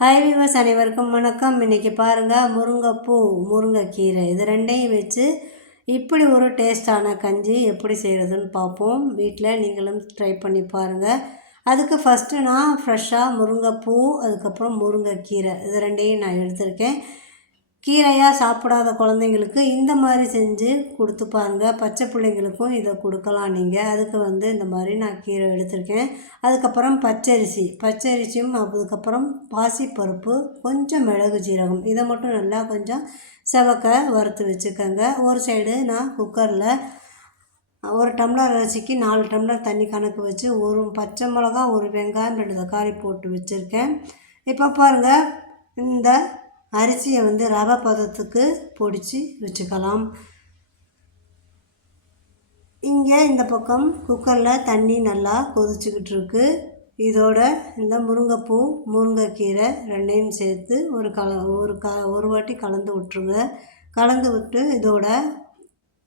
High விவஸ் அனைவருக்கும் வணக்கம். இன்றைக்கி பாருங்கள் முருங்கைப்பூ முருங்கைக்கீரை. இது ரெண்டையும் வச்சு இப்படி ஒரு டேஸ்டான கஞ்சி எப்படி செய்கிறதுன்னு பார்ப்போம் வீட்டில் நீங்களும் ட்ரை பண்ணி பாருங்கள் அதுக்கு ஃபஸ்ட்டு நான் ஃப்ரெஷ்ஷாக முருங்கைப்பூ அதுக்கப்புறம் முருங்கைக்கீரை. இது ரெண்டையும் நான் எடுத்திருக்கேன். கீரையாக சாப்பிடாத குழந்தைங்களுக்கு இந்த மாதிரி செஞ்சு கொடுத்து பாருங்கள் பச்சை பிள்ளைங்களுக்கும் இதை கொடுக்கலாம் நீங்கள் அதுக்கு வந்து இந்த மாதிரி நான் கீரை எடுத்திருக்கேன். அதுக்கப்புறம் பச்சரிசி. பச்சரிசியும் அதுக்கப்புறம் பாசிப்பருப்பு கொஞ்சம் மிளகு ஜீரகம். இதை மட்டும் நல்லா கொஞ்சம் செவக்க வறுத்து வச்சுக்கோங்க. ஒரு சைடு நான் குக்கரில் ஒரு டம்ளர் அரிசிக்கு நாலு டம்ளர் தண்ணி கணக்கு வச்சு ஒரு பச்சை மிளகா ஒரு வெங்காயம் ரெண்டு தக்காளி போட்டு வச்சுருக்கேன். இப்போ பாருங்கள் இந்த அரிசியை வந்து ரவை பதத்துக்கு பொடிச்சு வச்சுக்கலாம். இங்கே இந்த பக்கம் குக்கரில் தண்ணி நல்லா கொதிச்சுக்கிட்டு இருக்கு இதோட இந்த முருங்கைப்பூ முருங்கைக்கீரை ரெண்டையும் சேர்த்து ஒரு கல ஒரு க ஒரு வாட்டி கலந்து விட்ருங்க கலந்து விட்டு இதோட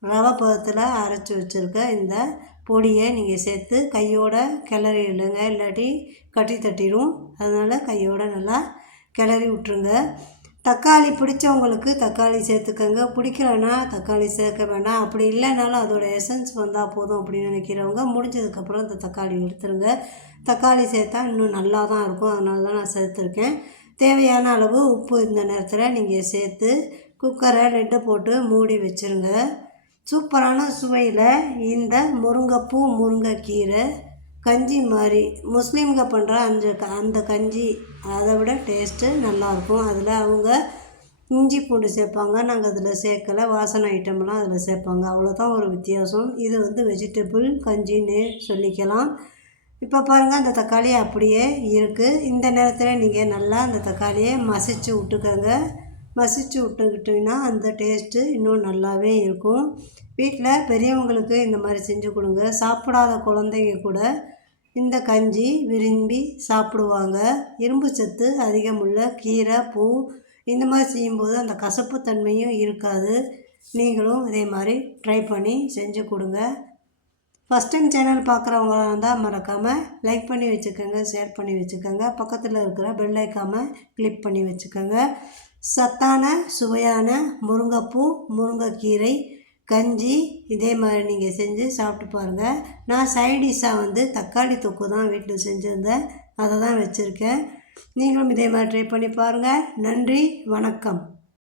ரவை பதத்தில் அரைச்சி வச்சுருக்க இந்த பொடியை நீங்கள் சேர்த்து கையோட கிளறி இல்லைங்க இல்லாட்டி கட்டி தட்டிடும் அதனால் கையோட நல்லா கிளறி விட்ருங்க தக்காளி பிடிச்சவங்களுக்கு தக்காளி சேர்த்துக்கோங்க. பிடிக்கலன்னா தக்காளி சேர்க்க வேண்டாம் அப்படி இல்லைனாலும் அதோடய எசன்ஸ் வந்தால் போதும் அப்படின்னு நினைக்கிறவங்க முடிஞ்சதுக்கப்புறம் இந்த தக்காளி எடுத்துருங்க. தக்காளி சேர்த்தா இன்னும் நல்லா தான் இருக்கும். அதனால தான் நான் சேர்த்துருக்கேன். தேவையான அளவு உப்பு இந்த நேரத்தில் நீங்கள் சேர்த்து குக்கரை லெட்டு போட்டு மூடி வச்சுருங்க. சூப்பரான சுவையில் இந்த முருங்கைப்பூ முருங்கைக்கீரை கஞ்சி மாதிரி முஸ்லீம்க பண்ணுற அந்த அந்த கஞ்சி அதை விட டேஸ்ட்டு நல்லாயிருக்கும். அதில் அவங்க இஞ்சி பூண்டு சேர்ப்பாங்க நாங்கள் அதில் சேர்க்கலை. வாசனை ஐட்டம்லாம் அதில் சேர்ப்பாங்க. அவ்வளோதான் ஒரு வித்தியாசம். இது வந்து வெஜிடபிள் கஞ்சின்னு சொல்லிக்கலாம். இப்போ பாருங்கள் அந்த தக்காளி அப்படியே இருக்குது இந்த நேரத்தில் நீங்கள் நல்லா அந்த தக்காளியை மசிச்சு விட்டுக்கோங்க. மசிச்சு விட்டுக்கிட்டிங்கன்னா அந்த டேஸ்ட்டு இன்னும் நல்லாவே இருக்கும். வீட்டில் பெரியவங்களுக்கு இந்த மாதிரி செஞ்சு கொடுங்க. சாப்பிடாத குழந்தைங்க கூட இந்த கஞ்சி விரும்பி சாப்பிடுவாங்க. இரும்பு சத்து அதிகமுள்ள கீரை பூ இந்த மாதிரி செய்யும்போது அந்த கசப்பு தன்மையும் இருக்காது. நீங்களும் இதே மாதிரி ட்ரை பண்ணி செஞ்சு கொடுங்க. ஃபஸ்ட் டைம் சேனல் பார்க்குறவங்களாக இருந்தால் மறக்காமல் லைக் பண்ணி வச்சுக்கோங்க ஷேர் பண்ணி வச்சுக்கோங்க. பக்கத்தில் இருக்கிற பெல் ஐக்காமல் கிளிக் பண்ணி வச்சுக்கோங்க. சத்தான சுவையான முருங்கைப்பூ முருங்கைக்கீரை கஞ்சி இதே மாதிரி நீங்கள் செஞ்சு சாப்பிட்டு பாருங்கள் நான் சைடிஷாக வந்து தக்காளி தொக்கு தான் வீட்டில் செஞ்சுருந்தேன். அதை தான் வச்சுருக்கேன். நீங்களும் இதே மாதிரி ட்ரை பண்ணி பாருங்கள் நன்றி வணக்கம்.